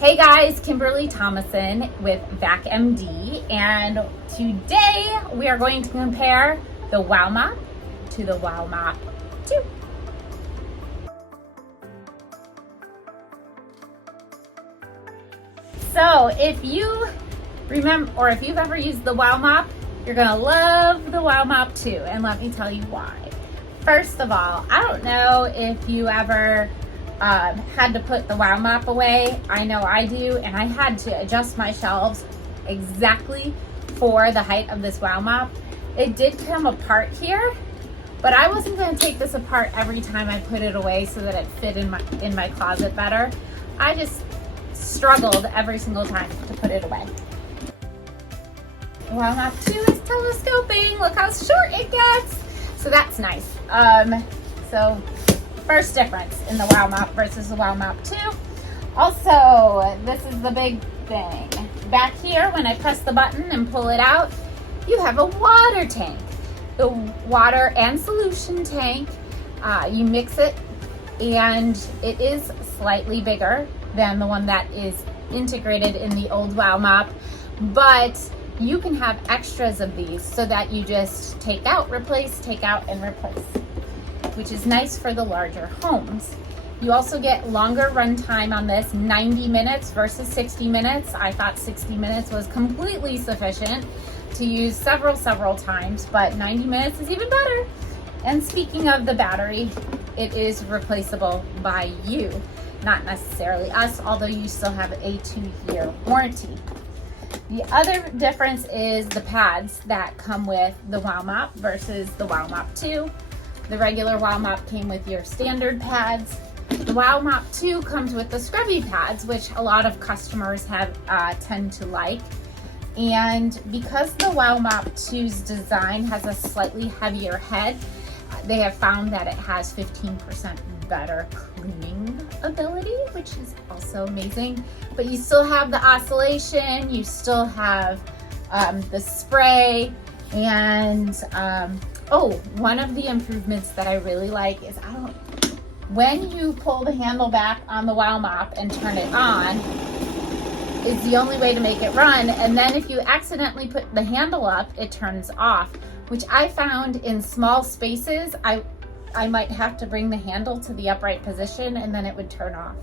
Hey guys, Kimberly Thomason with Vac MD, and today we are going to compare the Wow Mop to the Wow Mop 2. So if you remember, or if you've ever used the Wow Mop, you're gonna love the Wow Mop 2, and let me tell you why. First of all, I don't know if you ever had to put the Wow Mop away. I know I do, and I had to adjust my shelves exactly for the height of this Wow Mop. It did come apart here, but I wasn't going to take this apart every time I put it away so that it fit in my closet better. I just struggled every single time to put it away. The Wow Mop 2 is telescoping. Look how short it gets. So that's nice. So first difference in the Wow Mop versus the Wow Mop 2. Also, this is the big thing. Back here, when I press the button and pull it out, you have a water tank. The water and solution tank, you mix it, and it is slightly bigger than the one that is integrated in the old Wow Mop, but you can have extras of these so that you just take out, replace, take out, and replace, which is nice for the larger homes. You also get longer run time on this, 90 minutes versus 60 minutes. I thought 60 minutes was completely sufficient to use several times, but 90 minutes is even better. And speaking of the battery, it is replaceable by you, not necessarily us, although you still have a 2-year warranty. The other difference is the pads that come with the Wow Mop versus the Wow Mop 2. The regular Wow Mop came with your standard pads. The Wow Mop 2 comes with the scrubby pads, which a lot of customers have tend to like. And because the Wow Mop 2's design has a slightly heavier head, they have found that it has 15% better cleaning ability, which is also amazing. But you still have the oscillation, you still have the spray, and one of the improvements that I really like is when you pull the handle back on the Wow Mop and turn it on, is the only way to make it run. And then if you accidentally put the handle up, it turns off, which I found in small spaces, I might have to bring the handle to the upright position and then it would turn off.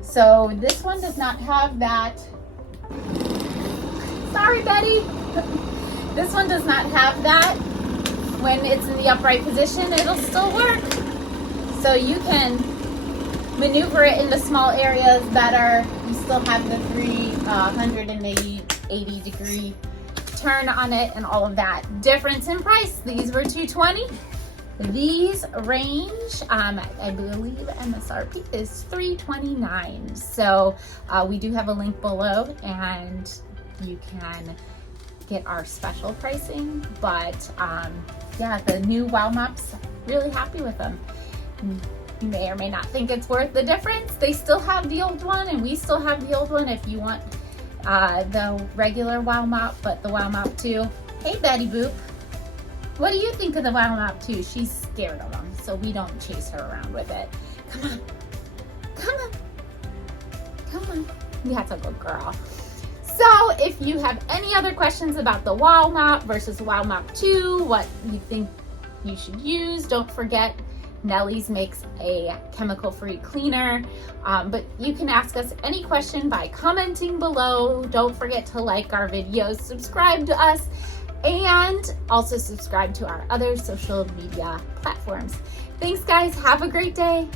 So this one does not have that. Sorry, Betty. This one does not have that. When it's in the upright position, it'll still work. So you can maneuver it into small areas better. You still have the 380 degree turn on it and all of that. Difference in price. These were $220. These range, I believe MSRP is $329. So we do have a link below and you can get our special pricing. But yeah, the new Wow Mops, really happy with them. You may or may not think it's worth the difference. They still have the old one and we still have the old one if you want the regular Wow Mop, but the Wow Mop 2. Hey Betty Boop, what do you think of the Wow Mop 2? She's scared of them, so we don't chase her around with it. Come on, come on, come on. That's a good girl. So if you have any other questions about the Wow Mop versus Wow Mop 2, what you think you should use, don't forget Nellie's makes a chemical-free cleaner, but you can ask us any question by commenting below. Don't forget to like our videos, subscribe to us, and also subscribe to our other social media platforms. Thanks guys, have a great day.